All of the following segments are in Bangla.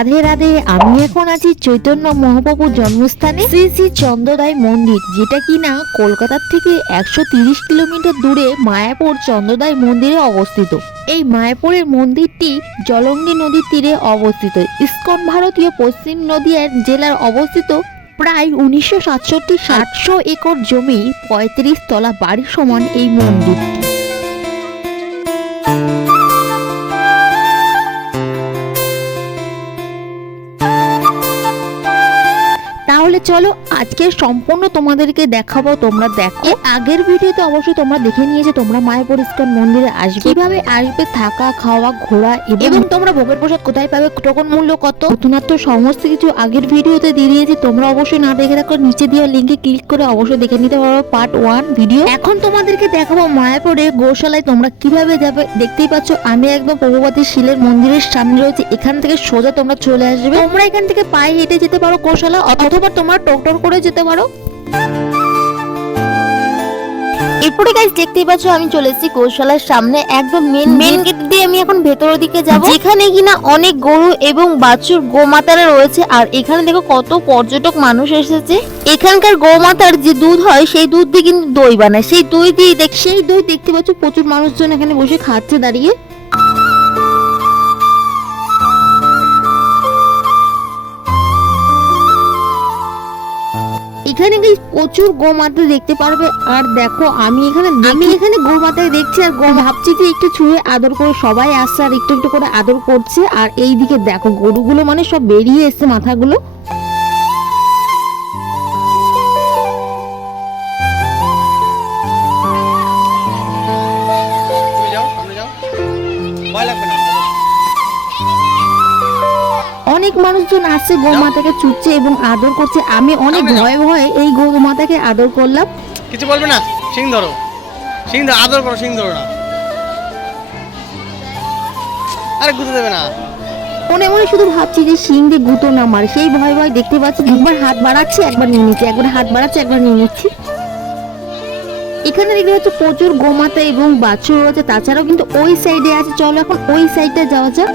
রাধে রাধে, আমি এখন আছি চৈতন্য মহাপ্রভুর জন্মস্থানে শ্রী শ্রী চন্দ্রদায় মন্দির, যেটা কিনা কলকাতার থেকে একশো তিরিশ কিলোমিটার দূরে মায়াপুর চন্দ্রদায় মন্দিরে অবস্থিত। এই মায়াপুরের মন্দিরটি জলঙ্গি নদীর তীরে অবস্থিত। ইস্কন ভারতীয় পশ্চিম নদিয়া জেলার অবস্থিত প্রায় উনিশশো সাতষট্টি সাতশো একর জমি পঁয়ত্রিশ তলা বাড়ি সমান এই মন্দিরটি চলো আজকে সম্পূর্ণ তোমাদেরকে দেখাবো তোমরা দেখো। আগের ভিডিওতে অবশ্যই তোমরা দেখে নিয়েছো তোমরা মায়াপুর পরিষ্কার মন্দিরে আসবে। কীভাবে আসবে থাকা খাওয়া ঘোরা এবং- তোমরা ভোগের প্রসাদ কোথায় পাবে টোকন মূল্য কত? নতুনত্ব সমস্ত কিছু আগের ভিডিওতে দিয়ে দিয়েছি। তোমরা অবশ্যই না দেখে থাকো নিচে দেওয়া লিঙ্কে ক্লিক করে অবশ্যই দেখে নিতে পারো পার্ট ওয়ান ভিডিও এখন তোমাদেরকে দেখাবো মায়াপুরে গোশালায় তোমরা কীভাবে যাবে। দেখতেই পাচ্ছ আমি একদম প্রভুপতি শিলের মন্দিরের সামনে রয়েছে। এখান থেকে সোজা তোমরা চলে আসবে। তোমরা এখান থেকে পায়ে হেঁটে যেতে পারো গোশালা অথবা তোমরা টোকটোর করে যেতে পারো। এরপরে গাইস দেখতেই পাচ্ছ আমি চলে এসেছি গৌশালার সামনে একদম মেন মেন গেট দিয়ে আমি এখন ভেতরের দিকে যাব। যেখানে কিনা অনেক গরু এবং বাছুর গোমাতারা রয়েছে। আর এখানে দেখো কত পর্যটক মানুষ এসেছে। এখানকার গোমাতার যে দুধ হয় সেই দুধ দিয়ে কিন্তু দই বানায়। সেই দই দিয়ে দেখ সেই দই দেখতে পাচ্ছ প্রচুর মানুষজন এখানে বসে খাচ্ছে দাঁড়িয়ে। এখানে কি প্রচুর গোমাতা দেখতে পারবে। আর দেখো আমি এখানে আমি এখানে গোমাতায় দেখছি আর গো ভাবছি কি একটু ছুঁয়ে আদর করে সবাই আসছে আর একটু একটু করে আদর করছে। আর এইদিকে দেখো গরুগুলো মানে সব বেরিয়ে এসছে মাথাগুলো। অনেক মানুষজন আসছে গোমাতাকে চুচ্ছে এবং আদর করছে। আমি অনেক। ভয়ে ভয়ে এই গোমাতাকে আদর করলাম। কিছু বলবে না? সিং ধরো। সিং ধরো আদর করো সিং ধরো না। আরে গুঁতে দেবে না। মনে মনে শুধু ভাবছি যে শিং দিয়ে গুঁতো না মার। সেই ভয় ভয় দেখতে পাচ্ছি একবার হাত বাড়াচ্ছি একবার নিয়ে নিচ্ছি। একবার হাত বাড়াচ্ছি একবার নিয়ে নিচ্ছি। এখানে দেখতে পাচ্ছি প্রচুর গোমাতা এবং বাছুর রয়েছে। তাছাড়াও কিন্তু ওই সাইডে আছে। চলো এখন ওই সাইডটা যাওয়া যাক।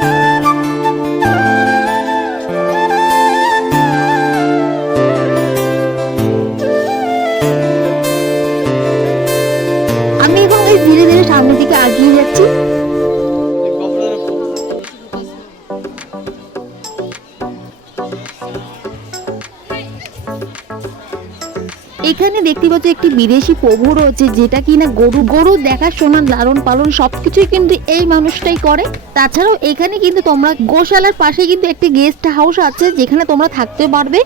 ধীরে ধীরে সামনের দিকে এগিয়ে যাচ্ছি। এখানে দেখতে পাচ্ছ একটি বিদেশি প্রভু রয়েছে, যেটা কিনা গরু গরু দেখাশোনা লালন পালন সবকিছুই কিন্তু এই মানুষটাই করে। তাছাড়াও এখানে কিন্তু তোমরা গোশালার পাশে কিন্তু একটি গেস্ট হাউস আছে, যেখানে তোমরা থাকতে পারবে।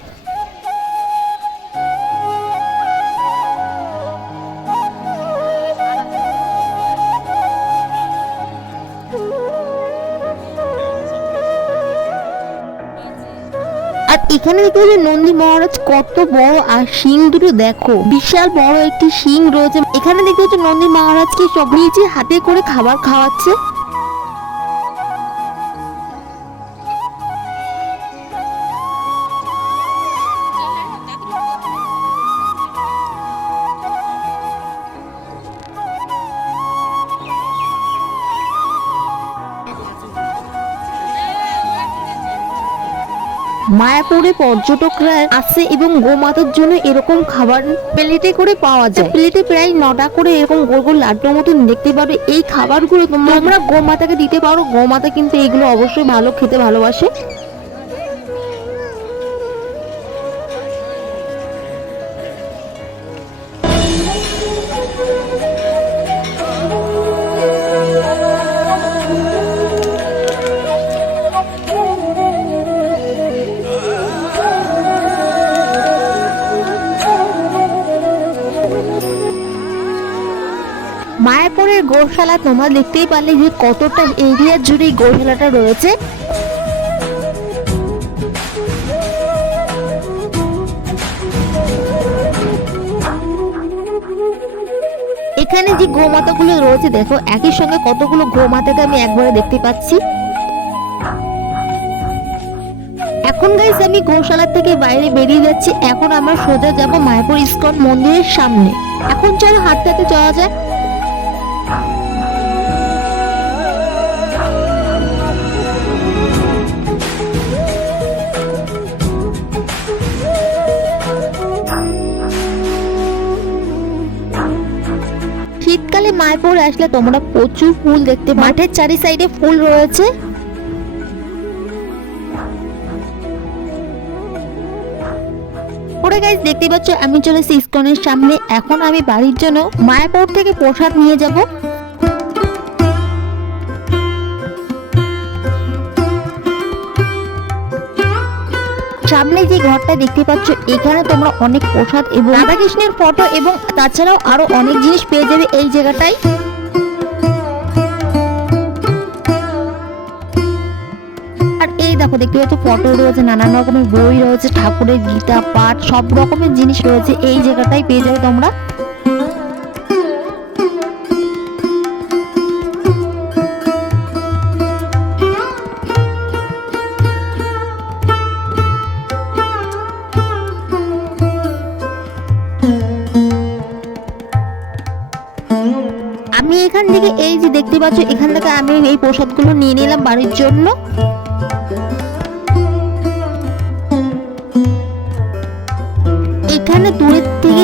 এখানে দেখতে পাচ্ছি নন্দী মহারাজ কত বড় আর শিং দুটো দেখো। বিশাল বড় একটি শিং রয়েছে। এখানে দেখতে পাচ্ছি নন্দী মহারাজকে সব নিজে হাতে করে খাবার খাওয়াচ্ছে? মায়াপুরে পর্যটকরা আসে এবং গোমাতার জন্য এরকম খাবার প্লেটে করে পাওয়া যায়। প্লেটে প্রায় নটা করে এরকম গোল গোল লাড্ডুর মতন দেখতে পাবে। এই খাবারগুলো তোমরা গোমাতাকে দিতে পারো। গোমাতা কিন্তু এইগুলো অবশ্যই ভালো খেতে ভালোবাসে। গোশালা, তোমরা দেখতেই পারলে যে কতটা এরিয়া জুড়ে গোশালাটা রয়েছে। এখানে যে গোমাতাগুলো রয়েছে, দেখো, একই সঙ্গে কতগুলো গোমাতাকে আমি একবারে দেখতে পাচ্ছি। এখন গাইস আমি গৌশালা থেকে বাইরে বেরিয়ে যাচ্ছি। এখন আমরা সোজা যাব মায়াপুর ইস্কন মন্দিরের সামনে। এখন চলো হাঁটতে হাঁটতে চলা যায় মায়াপুর আসলে তোমরা প্রচুর ফুল দেখতে মাঠের চারি সাইডে ফুল রয়েছে। ওরে গাইজ দেখতে পাচ্ছ, আমি চলেছি ইস্কনের সামনে। এখন আমি বাড়ির জন্য মায়াপুর থেকে প্রসাদ নিয়ে যাব। সামনে যে ঘরটা দেখতে পাচ্ছ, এখানে তোমরা অনেক প্রসাদ এবং রাধাকৃষ্ণের ফটো এবং তাছাড়াও আরও অনেক জিনিস পেয়ে যাবে এই জায়গাটায়। আর এই দেখো, দেখতে পাচ্ছ ফটো রয়েছে, নানান রকমের বই রয়েছে, ঠাকুরের গীতা পাঠ, সব রকমের জিনিস রয়েছে এই জায়গাটাই পেয়ে যাবে তোমরা। দেখতে পাচ্ছ এখান থেকে আমি এই প্রসাদগুলো নিয়ে নিলাম বাড়ির জন্য?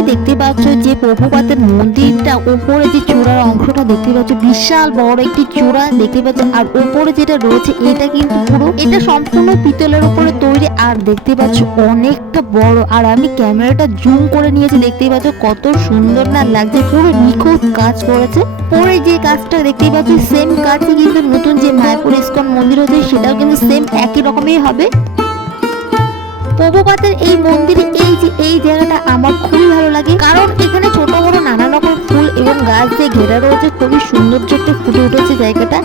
দেখতে পাচ্ছ যে প্রভুপাতের মন্দিরটা উপরে যে চূড়ার অংশটা দেখতে পাচ্ছ, বিশাল বড় একটি চূড়া দেখতে পাচ্ছ, আর উপরে যেটা রয়েছে, এটা কিন্তু পুরো, এটা সম্পূর্ণ পিতলের উপরে তৈরি, আর দেখতে পাচ্ছ অনেকটা বড়, আর আমি ক্যামেরাটা জুম করে নিয়েছি, দেখতে পাচ্ছ কত সুন্দর না লাগছে, পুরো নিখুঁত কাজ করেছে। পরে যে কাজটা দেখতে পাচ্ছি সেম কাজই কিন্তু নতুন যে মায়াপুর ইস্কন মন্দির হচ্ছে, সেটাও কিন্তু সেম একই রকমই হবে। প্রভুপাতের এই মন্দিরে এই যে, এই জায়গাটা আমার খুবই ভালো লাগে। কারণ এখানে ছোট বড় নানা রকম ফুল এবং গাছ দিয়ে ঘেরা রয়েছে। খুবই সৌন্দর্যতে ফুটে উঠেছে জায়গাটা।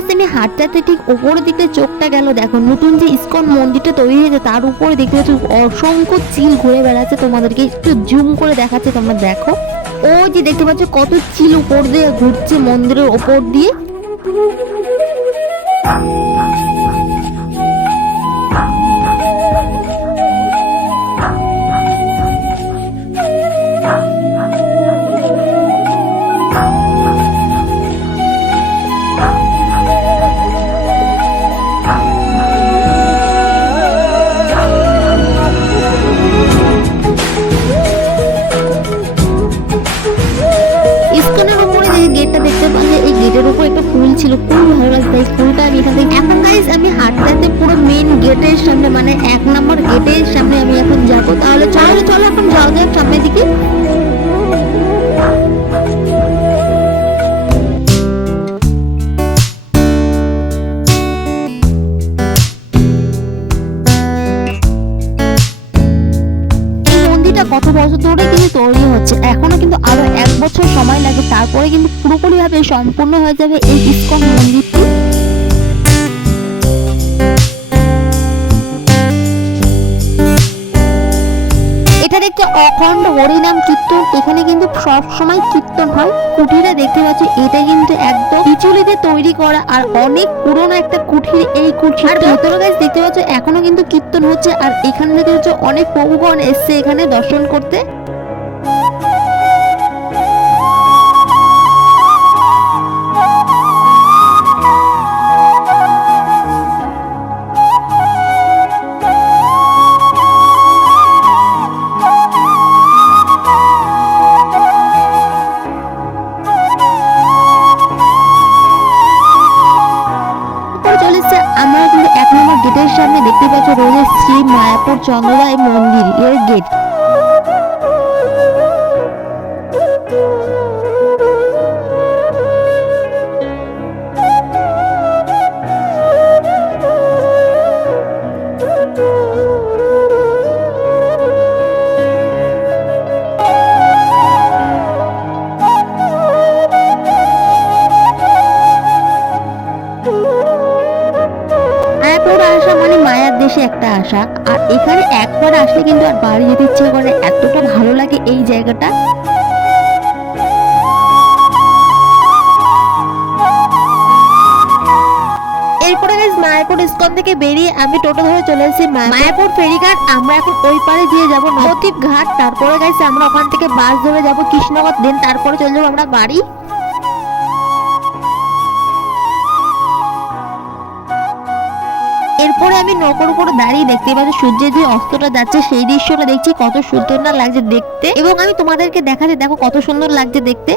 গেছে আমি ঠিক উপরের দিকে চোখটা গেল। দেখো, নতুন যে ইস্কন মন্দিরটা তৈরি হয়েছে, তার উপরে দেখতে পাচ্ছ অসংখ্য চিল ঘুরে বেড়াচ্ছে। তোমাদেরকে একটু জুম করে দেখাচ্ছে, তোমরা দেখো। ও যে দেখতে পাচ্ছ কত চিল উপর দিয়ে ঘুরছে মন্দিরের ওপর দিয়ে। গেটের সামনে মানে এক নম্বর গেটের সামনে আমি এখন যাব। তাহলে চলো চলো এখন যাও যাক সামনের দিকে। কত বছর ধরে কিন্তু তৈরি হচ্ছে। এখনও কিন্তু আরও এক বছর সময় লাগে। তারপরে কিন্তু পুরোপুরি ভাবে সম্পূর্ণ হয়ে যাবে এই ইস্কন মন্দিরটি। অখণ্ড হরিনাম কীর্তন, এখানে কিন্তু সবসময় কীর্তন হয়। কুঠিরা দেখতে পাচ্ছ, এটা কিন্তু একদম পিচুলিতে তৈরি করা আর অনেক পুরনো একটা কুঠির এই কুঠির আর ভেতরে গাছ দেখতে পাচ্ছ, এখনও কিন্তু কীর্তন হচ্ছে আর এখানে থেকে হচ্ছে অনেক প্রভুগণ এসছে এখানে দর্শন করতে। শ্রী মায়াপুর চন্দ্ররায় মন্দির এর গেট আসা। আর এখানে একবার আসলে কিন্তু আর বাড়ি যেতে ইচ্ছে করে এতটা ভালো লাগে এই জায়গাটা। মায়াপুর ইস্কন থেকে বেরিয়ে আমি টোটো ধরে চলে এসেছি মায়া- মায়াপুর ফেরিঘাট। আমরা এখন ওই পারে দিয়ে যাব নবদ্বীপ ঘাট। তারপরে গাইস আমরা ওখান থেকে বাস ধরে যাব কৃষ্ণনগর। দেন তারপরে চলে যাব আমরা বাড়ি। আমি উপরে দাঁড়িয়ে দেখতে পাচ্ছি সূর্যের যে অস্তটা যাচ্ছে, সেই দৃশ্যটা দেখছি কত সুন্দর না লাগছে দেখতে। এবং আমি তোমাদেরকে দেখাতে দেখো কত সুন্দর লাগছে দেখতে।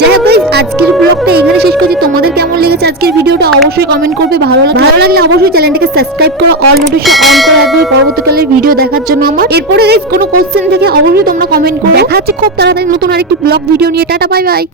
যাই হোক আজকের ব্লগটা এখানে শেষ করছি। তোমাদের কেমন লেগেছে আজকের ভিডিওটা অবশ্যই কমেন্ট করবে। ভালো লাগলে ভালো লাগলে অবশ্যই চ্যানেলটিকে সাবস্ক্রাইব করো অল নোটিফিকেশন অন করে রাখবে। পরবর্তীকালের ভিডিও দেখার জন্য আমার। এরপরে গাইস কোনো কোশ্চেন থেকে অবশ্যই তোমরা কমেন্ট করো। দেখা হচ্ছে খুব তাড়াতাড়ি নতুন আরেকটি ব্লগ ভিডিও নিয়ে। Tata bye bye